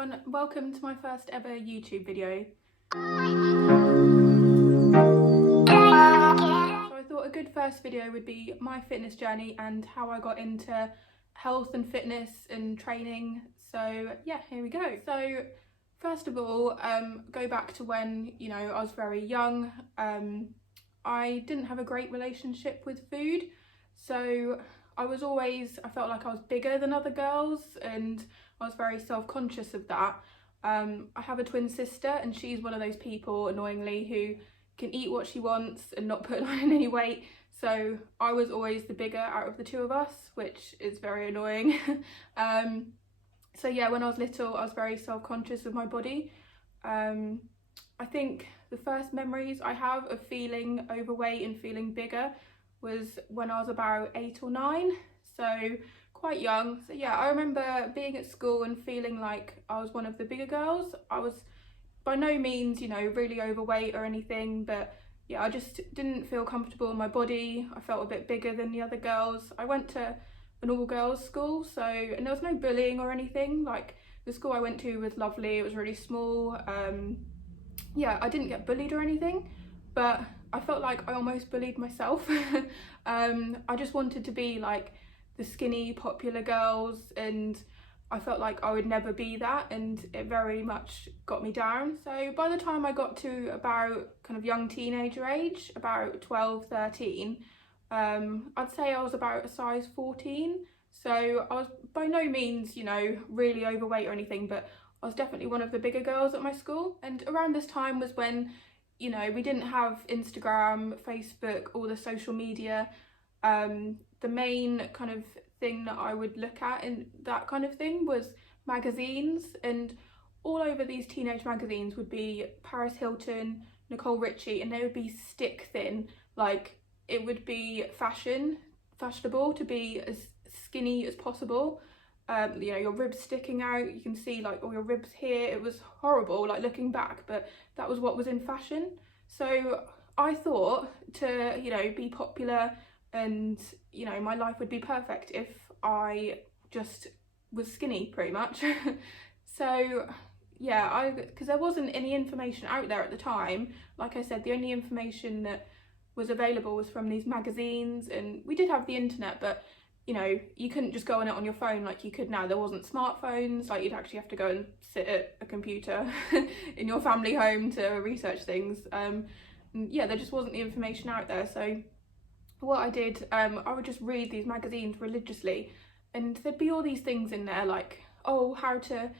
everyone, welcome to my first ever YouTube video. So I thought a good first video would be my fitness journey and how I got into health and fitness and training. So yeah, here we go. So first of all, go back to when, I was very young. I didn't have a great relationship with food. So I felt like I was bigger than other girls and I was very self-conscious of that. I have a twin sister and she's one of those people, annoyingly, who can eat what she wants and not put on any weight. So I was always the bigger out of the two of us, which is very annoying. So yeah, when I was little, I was very self-conscious of my body. I think the first memories I have of feeling overweight and feeling bigger was when I was about 8 or 9, so quite young. So yeah, I remember being at school and feeling like I was one of the bigger girls. I was by no means, really overweight or anything, but yeah, I just didn't feel comfortable in my body. I felt a bit bigger than the other girls. I went to an all-girls school, and there was no bullying or anything. Like, the school I went to was lovely, it was really small. Yeah, I didn't get bullied or anything, but I felt like I almost bullied myself. I just wanted to be like the skinny, popular girls, and I felt like I would never be that, and it very much got me down. So by the time I got to about kind of young teenager age, about 12, 13, I'd say I was about a size 14. So I was by no means, really overweight or anything, but I was definitely one of the bigger girls at my school. And around this time was when, we didn't have Instagram, Facebook, all the social media. The main kind of thing that I would look at in that kind of thing was magazines, and all over these teenage magazines would be Paris Hilton, Nicole Richie, and they would be stick thin. Like, it would be fashionable to be as skinny as possible. Your ribs sticking out, you can see like all your ribs here. It was horrible, like, looking back, but that was what was in fashion. So I thought to, be popular and, my life would be perfect if I just was skinny, pretty much. So yeah, because there wasn't any information out there at the time. Like I said, the only information that was available was from these magazines, and we did have the internet, but you couldn't just go on it on your phone like you could now. There wasn't smartphones, like you'd actually have to go and sit at a computer in your family home to research things. Yeah, there just wasn't the information out there. So what I did, I would just read these magazines religiously, and there'd be all these things in there like, oh, how to,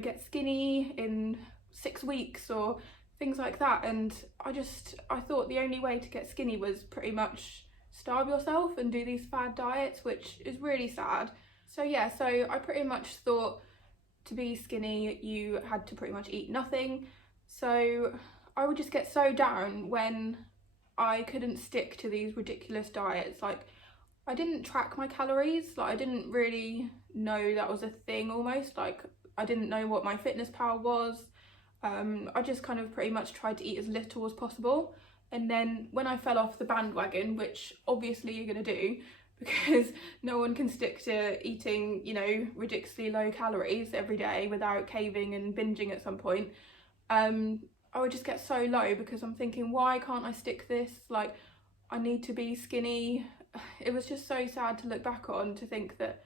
get skinny in 6 weeks or things like that. And I thought the only way to get skinny was pretty much starve yourself and do these fad diets, which is really sad. So yeah, so I pretty much thought to be skinny you had to pretty much eat nothing. So I would just get so down when I couldn't stick to these ridiculous diets. Like, I didn't track my calories, like I didn't really know that was a thing almost. Like, I didn't know what my fitness power was. I just kind of pretty much tried to eat as little as possible. And then when I fell off the bandwagon, which obviously you're going to do because no one can stick to eating, ridiculously low calories every day without caving and binging at some point, I would just get so low because I'm thinking, why can't I stick this? Like, I need to be skinny. It was just so sad to look back on, to think that,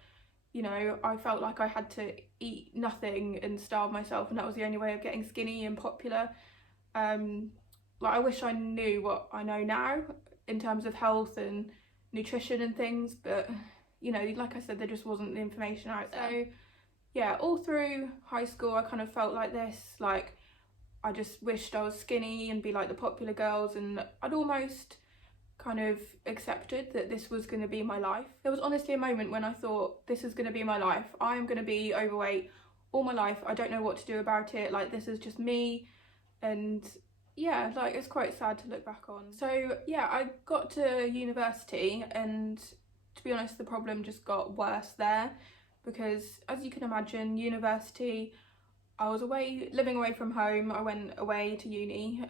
I felt like I had to eat nothing and starve myself, and that was the only way of getting skinny and popular. Like, I wish I knew what I know now in terms of health and nutrition and things, but like I said, there just wasn't the information out there. So yeah, all through high school I kind of felt like this, like I just wished I was skinny and be like the popular girls, and I'd almost kind of accepted that this was going to be my life. There was honestly a moment when I thought, this is going to be my life. I'm going to be overweight all my life. I don't know what to do about it. Like, this is just me. And yeah, like, it's quite sad to look back on. So yeah, I got to university, and to be honest, the problem just got worse there, because as you can imagine, university, I was living away from home. I went away to uni,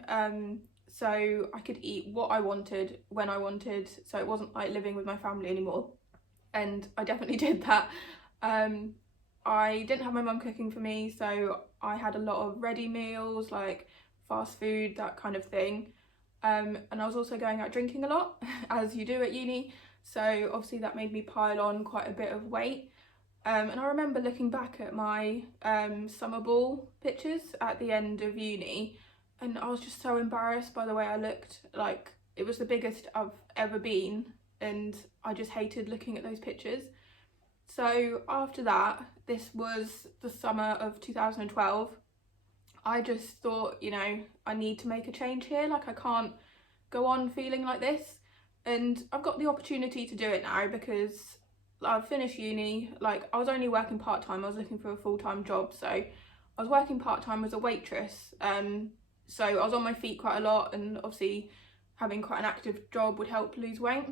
so I could eat what I wanted when I wanted, so it wasn't like living with my family anymore, and I definitely did that. I didn't have my mum cooking for me, so I had a lot of ready meals, like fast food, that kind of thing. And I was also going out drinking a lot, as you do at uni, so obviously that made me pile on quite a bit of weight. And I remember looking back at my summer ball pictures at the end of uni, and I was just so embarrassed by the way I looked. Like, it was the biggest I've ever been, and I just hated looking at those pictures. So after that, this was the summer of 2012, I just thought, you know, I need to make a change here. Like, I can't go on feeling like this, and I've got the opportunity to do it now because I've finished uni. Like, I was only working part-time, I was looking for a full-time job, so I was working part-time as a waitress, so I was on my feet quite a lot, and obviously having quite an active job would help lose weight.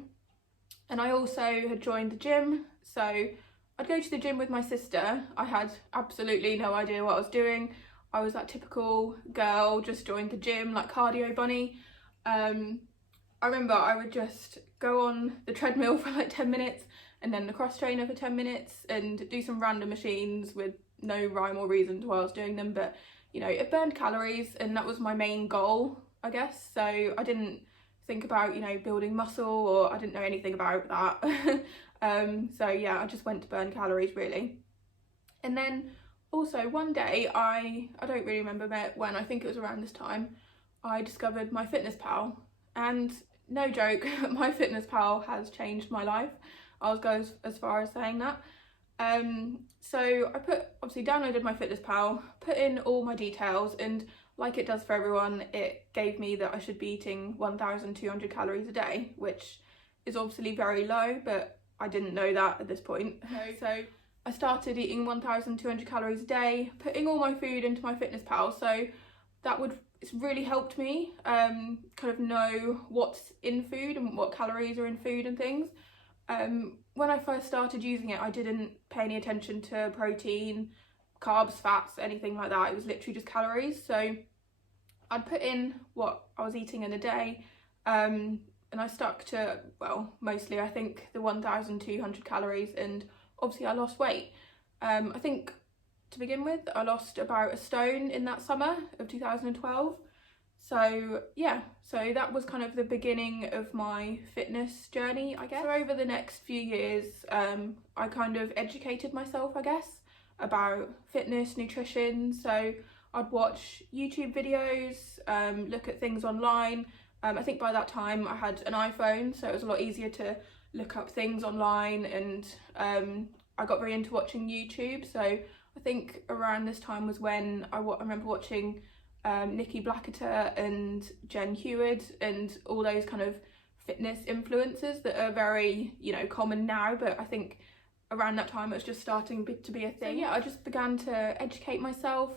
And I also had joined the gym, so I'd go to the gym with my sister. I had absolutely no idea what I was doing. I was that typical girl, just joined the gym, like cardio bunny. I remember I would just go on the treadmill for like 10 minutes and then the cross trainer for 10 minutes and do some random machines with no rhyme or reason to why I was doing them, but you know, it burned calories and that was my main goal, I guess. So I didn't think about, you know, building muscle, or I didn't know anything about that. So yeah, I just went to burn calories really. And then also one day, I don't really remember when, I think it was around this time, I discovered MyFitnessPal, and no joke, MyFitnessPal has changed my life. I'll go as far as saying that. So I obviously downloaded MyFitnessPal, put in all my details, and like it does for everyone, it gave me that I should be eating 1,200 calories a day, which is obviously very low, but I didn't know that at this point. So I started eating 1,200 calories a day, putting all my food into MyFitnessPal, so it's really helped me kind of know what's in food and what calories are in food and things. When I first started using it, I didn't pay any attention to protein, carbs, fats, anything like that. It was literally just calories. So I'd put in what I was eating in a day, and I stuck to, well, mostly I think the 1,200 calories, and obviously I lost weight. I think to begin with, I lost about 1 stone in that summer of 2012. So yeah, so that was kind of the beginning of my fitness journey, I guess. So over the next few years, I kind of educated myself, I guess, about fitness, nutrition. So I'd watch YouTube videos, look at things online. I think by that time I had an iPhone, so it was a lot easier to look up things online, and I got very into watching YouTube. So I think around this time was when I remember watching Nikki Blackketter and Jen Heward and all those kind of fitness influencers that are very, you know, common now, but I think around that time it was just starting to be a thing. So yeah, I just began to educate myself,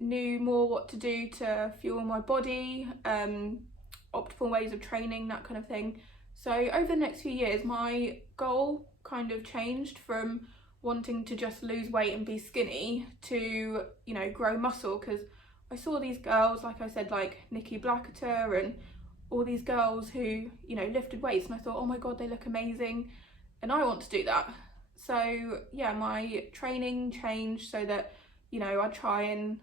knew more what to do to fuel my body, optimal ways of training, that kind of thing. So over the next few years, my goal kind of changed from wanting to just lose weight and be skinny to, you know, grow muscle, because I saw these girls, like I said, like Nikki Blackketter and all these girls who, you know, lifted weights, and I thought, oh my god, they look amazing and I want to do that. So yeah, my training changed so that, you know, I try and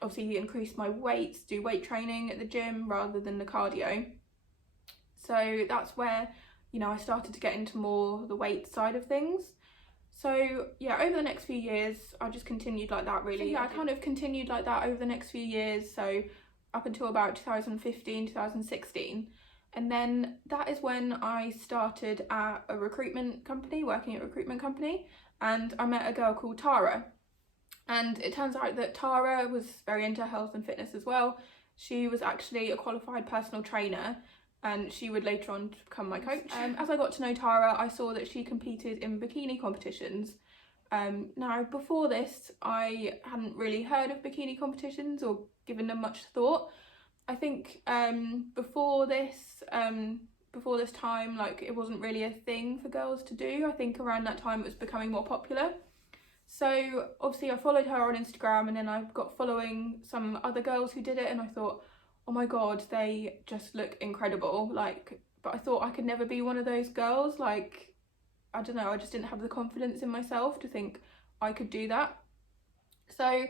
obviously increase my weights, do weight training at the gym rather than the cardio. So that's where, you know, I started to get into more the weight side of things. So yeah, over the next few years, I just continued like that really. So yeah, I kind of continued like that over the next few years, so up until about 2015, 2016. And then that is when I started at a recruitment company, working at a recruitment company, and I met a girl called Tara. And it turns out that Tara was very into health and fitness as well. She was actually a qualified personal trainer, and she would later on become my coach. As I got to know Tara, I saw that she competed in bikini competitions. Now, before this, I hadn't really heard of bikini competitions or given them much thought. I think before this time, like, it wasn't really a thing for girls to do. I think around that time it was becoming more popular. So obviously I followed her on Instagram, and then I got following some other girls who did it, and I thought, oh my god, they just look incredible. Like, but I thought I could never be one of those girls. Like, I don't know, I just didn't have the confidence in myself to think, I could do that. So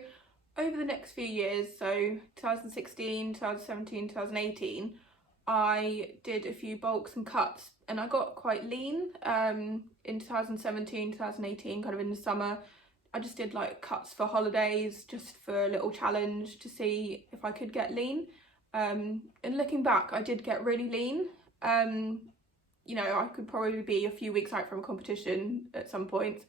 over the next few years, so 2016, 2017, 2018, I did a few bulks and cuts, and I got quite lean in 2017, 2018, kind of in the summer. I just did like cuts for holidays, just for a little challenge to see if I could get lean. And looking back, I did get really lean. You know, I could probably be a few weeks out from a competition at some point.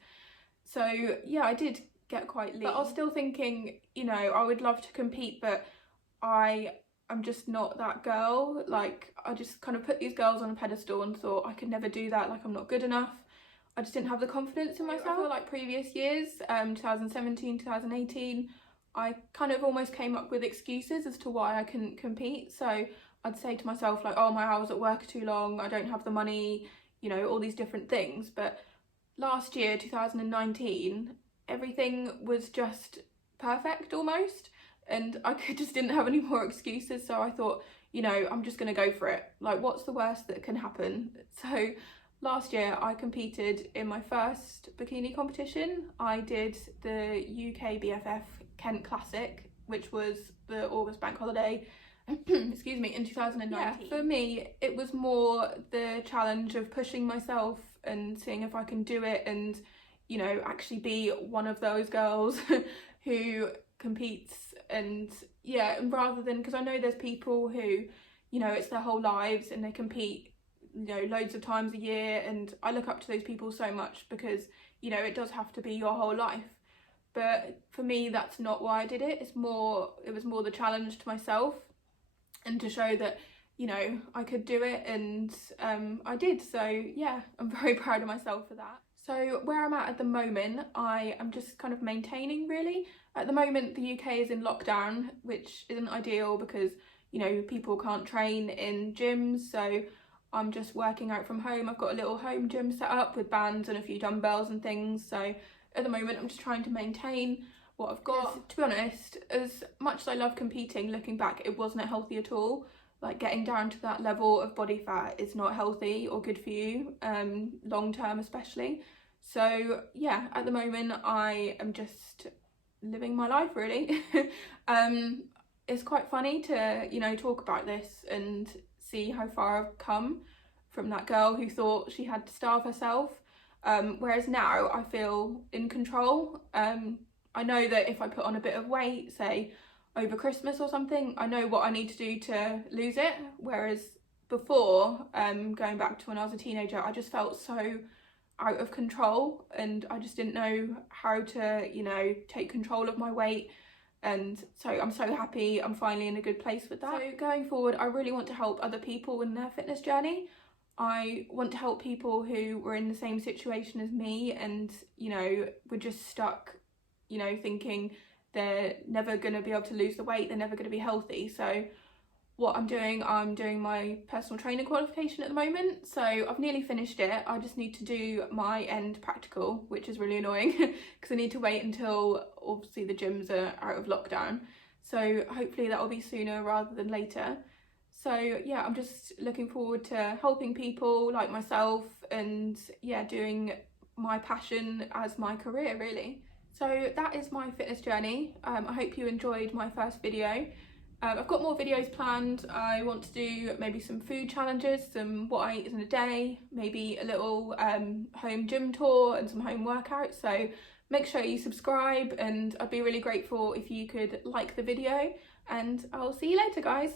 So yeah, I did get quite lean. But I was still thinking, you know, I would love to compete, but I'm just not that girl. Like, I just kind of put these girls on a pedestal and thought I could never do that, like I'm not good enough. I just didn't have the confidence in myself. I feel like previous years, 2017, 2018, I kind of almost came up with excuses as to why I couldn't compete. So I'd say to myself like, oh, my hours at work are too long, I don't have the money, you know, all these different things. But last year, 2019, everything was just perfect almost. And I just didn't have any more excuses, so I thought, you know, I'm just going to go for it. Like, what's the worst that can happen? So last year I competed in my first bikini competition. I did the UK BFF Kent Classic, which was the August bank holiday, excuse me, in 2019. Yeah, for me, it was more the challenge of pushing myself and seeing if I can do it and, you know, actually be one of those girls who competes. And yeah, and rather than, because I know there's people who, you know, it's their whole lives and they compete, you know, loads of times a year, and I look up to those people so much because, you know, it does have to be your whole life. But for me, that's not why I did it. It was more the challenge to myself and to show that, you know, I could do it, and I did. So yeah, I'm very proud of myself for that. So where I'm at the moment, I am just kind of maintaining really. At the moment, the UK is in lockdown, which isn't ideal because, you know, people can't train in gyms. So I'm just working out from home. I've got a little home gym set up with bands and a few dumbbells and things. So at the moment, I'm just trying to maintain what I've got. To be honest, as much as I love competing, looking back, it wasn't healthy at all. Like, getting down to that level of body fat is not healthy or good for you, long term especially. So yeah, at the moment I am just living my life really. It's quite funny to, you know, talk about this and see how far I've come from that girl who thought she had to starve herself, whereas now I feel in control. I know that if I put on a bit of weight, say over Christmas or something, I know what I need to do to lose it, whereas before, going back to when I was a teenager, I just felt so out of control and I just didn't know how to, you know, take control of my weight. And so I'm so happy I'm finally in a good place with that. So going forward, I really want to help other people in their fitness journey. I want to help people who were in the same situation as me and, you know, were just stuck, you know, thinking they're never going to be able to lose the weight, they're never going to be healthy. So what I'm doing my personal training qualification at the moment. So I've nearly finished it. I just need to do my end practical, which is really annoying because I need to wait until obviously the gyms are out of lockdown. So hopefully that will be sooner rather than later. So yeah, I'm just looking forward to helping people like myself and yeah, doing my passion as my career really. So that is my fitness journey. I hope you enjoyed my first video. I've got more videos planned. I want to do maybe some food challenges, some what I eat in a day, maybe a little home gym tour and some home workouts. So make sure you subscribe, and I'd be really grateful if you could like the video, and I'll see you later, guys.